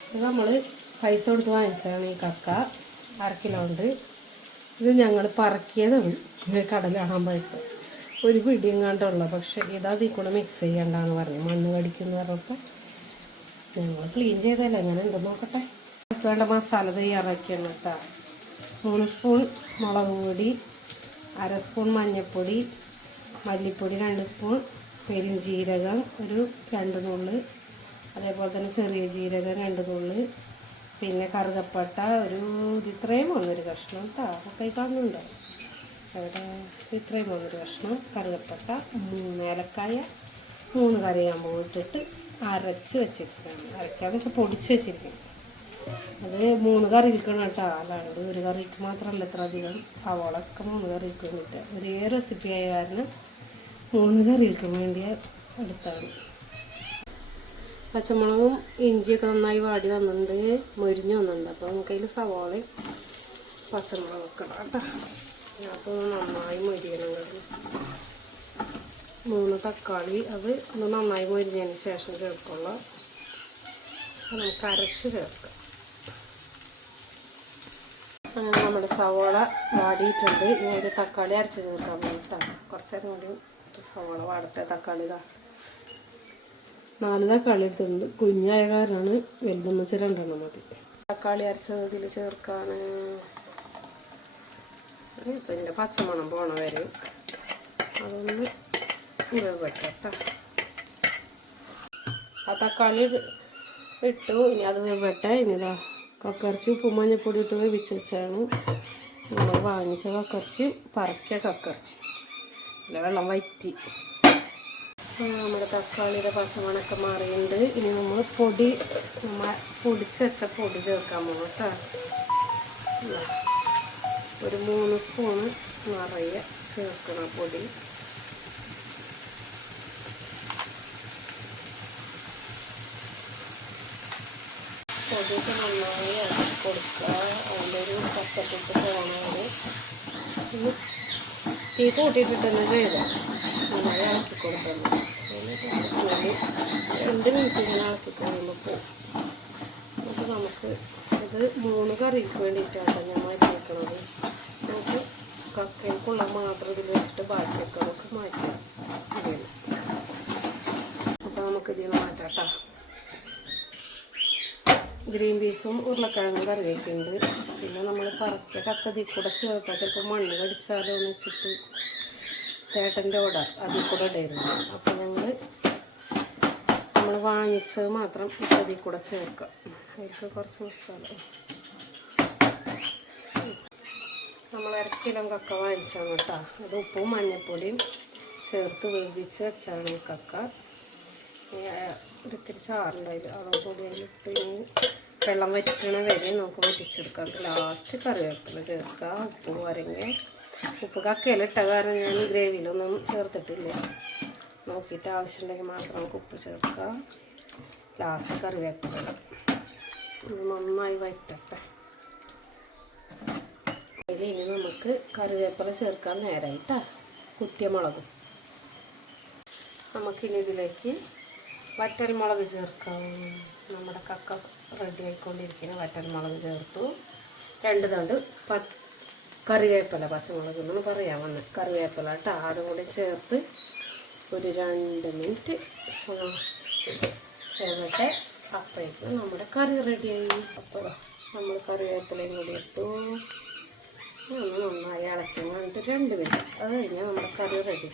ഇത് നമ്മൾ പൈസ കൊടുത്ത് വാങ്ങിച്ചതാണ് ഈ കക്ക. 1/2 കിലോ ഉണ്ട്. ഇത് ഞങ്ങൾ പറക്കിയതാണ്. കടൽ കാണാൻ പോയപ്പോൾ ഒരു പിടിയും കണ്ടുള്ള, പക്ഷേ ഇതതിൽ കൂടെ മിക്സ് ചെയ്യണ്ടെന്ന് പറഞ്ഞു. മണ്ണ് കടിക്കുന്നു പറഞ്ഞപ്പോൾ ഞങ്ങൾ ക്ലീൻ ചെയ്തല്ലേ, എങ്ങനെ ഉണ്ടെന്ന് നോക്കട്ടെ. വേണ്ട മസാല തയ്യാറാക്കിയാണ് കേട്ടോ. 3 സ്പൂൺ മുളക് പൊടി, 1/2 സ്പൂൺ മഞ്ഞൾപ്പൊടി, മല്ലിപ്പൊടി 2 സ്പൂൺ, പെരുംജീരകം ഒരു 2 നുള്ള്, അതേപോലെ തന്നെ ചെറിയ ജീരകം 2 നുള്ള്, പിന്നെ കറുകപ്പട്ട ഒരു ഇത്രയും വന്നൊരു കഷ്ണം കേട്ടോ. ഒക്കെ കാണുന്നുണ്ടോ അവിടെ? ഇത്രയും വന്നൊരു കഷ്ണം കറുകപ്പട്ട, 3 ഏലക്കായ, 3 കറിയാമ്പൂ ഇട്ടിട്ട് അരച്ച് വെച്ചിരിക്കുകയാണ്. അരയ്ക്കാന്ന് വെച്ചാൽ പൊടിച്ച് വെച്ചിരിക്കണം. അത് 3 കറി ഇരിക്കണം കേട്ടോ. അല്ലാണ്ട് ഒരു കറിക്ക് മാത്രമല്ല ഇത്ര അധികം. സവാളൊക്കെ 3 കറി ഇരിക്കും കിട്ടുക. ഒരേ റെസിപ്പി ആയ കാരണം 3 കറി ഇരിക്കാൻ വേണ്ടി എടുത്താണ്. പച്ചമുളകും ഇഞ്ചിയൊക്കെ നന്നായി വാടി വന്നിട്ടുണ്ട്, മൊരിഞ്ഞ് വന്നിട്ടുണ്ട്. അപ്പോൾ നമുക്കതിൽ സവാളയും പച്ചമുളകൊക്കെ ഇടാം കേട്ടോ. അപ്പോൾ നന്നായി മൊരിയണം കഴിഞ്ഞു. 3 തക്കാളി അത് ഒന്ന് നന്നായി മൊരിഞ്ഞതിന് ശേഷം ചേർക്കുള്ളൂ. അപ്പോൾ നമുക്ക് അരച്ച് ചേർക്കാം. അങ്ങനെ നമ്മുടെ സവാള വാടിയിട്ടുണ്ട്. ഇനി ഒരു തക്കാളി അരച്ച് ചേർക്കാൻ വേണ്ടിയിട്ടാണ്. കുറച്ച് നേരം കൂടി സവാള വാടത്തെ. തക്കാളി 4 തക്കാളി എടുത്തിട്ടുണ്ട്. കുഞ്ഞായ കാരണമാണ്, വലുതെന്ന് വെച്ചാൽ 2 മതി. തക്കാളി അരച്ചത് ഇതിൽ ചേർക്കാൻ. ഇപ്പം ഇതിൻ്റെ പച്ചമണം പോണ വരെ അതൊന്ന് വേവട്ടെ. ആ തക്കാളി ഇട്ടു, ഇനി അത് വേവട്ടെ. ഇനി കക്കറിച്ച് ഉപ്പും മഞ്ഞപ്പൊടി ഇട്ട് വേവിച്ച് വെച്ചാണ് നമ്മൾ വാങ്ങിച്ച കക്കറിച്ച്. പറക്കിയ കക്കറിച്ച് അല്ല, വെള്ളം വറ്റി. നമ്മുടെ തക്കാളിയുടെ പച്ചമണമൊക്കെ മാറിയിട്ടുണ്ട്. ഇനി നമ്മൾ പൊടിച്ച് വെച്ച പൊടി ചേർക്കാൻ പോകും കേട്ടോ. ഒരു 3 സ്പൂണ് നിറയെ ചേർക്കണം പൊടി. പൊടിയൊക്കെ നന്നായി ഇറക്കി കൊടുക്കുക. അതിൻ്റെ ഒരു പച്ചപ്പിച്ച് പോകണവർ തീ കൂട്ടിയിട്ടിട്ട് തന്നെ ചെയ്താൽ നന്നായി ഇളക്കി കൊടുക്കണം. 2 മിനിറ്റ് ഇങ്ങനെ ഇളക്കി കഴിയുമ്പോൾ പോകും. അപ്പോൾ നമുക്ക് ഇത് 3 കറിക്ക് വേണ്ടിയിട്ടാണ് ഞാൻ മാറ്റി വെക്കണത്. നമുക്ക് കക്കയ്ക്കുള്ള മാത്രം ഇതിൽ വെച്ചിട്ട് ബാക്കിയൊക്കെ നമുക്ക് മാറ്റാം. അപ്പോൾ നമുക്ക് ഇതിൽ മാറ്റാം കേട്ടോ. ഗ്രീൻ പീസും ഉരുളക്കിഴങ്ങും കറി വയ്ക്കുന്നുണ്ട്. പിന്നെ നമ്മൾ പറക്കിയ കക്കതിൽ കൂടെ ചേർത്താൽ ചിലപ്പോൾ മണ്ണ് കടിച്ചാലോ എന്ന് വെച്ചിട്ട് ചേട്ടൻ്റെ കൂടെ അതിൽ കൂടെ ഇടായിരുന്നു. അപ്പോൾ നമ്മൾ വാങ്ങിച്ചത് മാത്രം അതിൽ കൂടെ ചേർക്കാം. അതിലേക്ക് കുറച്ച് മസാല. നമ്മൾ 1/2 കിലോ കക്ക വാങ്ങിച്ചാണ് കേട്ടോ. അത് ഉപ്പും മഞ്ഞൾപ്പൊടിയും ചേർത്ത് വേവിച്ച് വെച്ചാണ് ഈ കക്ക. ഒരിത്തിരി ചാറുണ്ടായില്ല, അതും കൂടി അതിലിട്ട് വെള്ളം വറ്റണ വരെ നമുക്ക് വറ്റിച്ചെടുക്കാം. ലാസ്റ്റ് കറിവേപ്പില ചേർക്കുക. ഉപ്പ് വരങ്ങി ഉപ്പ് കക്കയിലിട്ട കാരണം ഞാൻ ഗ്രേവിയിലൊന്നും ചേർത്തിട്ടില്ല. നോക്കിയിട്ട് ആവശ്യമുണ്ടെങ്കിൽ മാത്രം നമുക്ക് ഉപ്പ് ചേർക്കാം. ലാസ്റ്റ് കറിവേപ്പില നന്നായി വറ്റട്ടെ. അതിൽ ഇനി നമുക്ക് കറിവേപ്പില ചേർക്കാൻ നേരായിട്ടാ. കുത്തിയ മുളകും നമുക്കിനി ഇതിലേക്ക് വറ്റൽമുളക് ചേർക്കാം. നമ്മുടെ കക്ക റെഡി ആയിക്കൊണ്ടിരിക്കുന്ന വറ്റൽമുളക് ചേർത്തു. 2 തണ്ട് കറിവേപ്പില, പച്ചമുളക് എന്ന് പറയാൻ വന്നത് കറിവേപ്പില കേട്ടോ. അതും കൂടി ചേർത്ത് ഒരു 2 മിനിറ്റ് ചേർന്നിട്ട് അപ്പോഴേക്കും നമ്മുടെ കറി റെഡിയായി. അപ്പോൾ നമ്മൾ കറിവേപ്പിലയും കൂടി ഇട്ടു. നന്നായി ഇളക്കി 2 മിനിറ്റ്. അത് കഴിഞ്ഞാൽ നമ്മുടെ കറി റെഡി.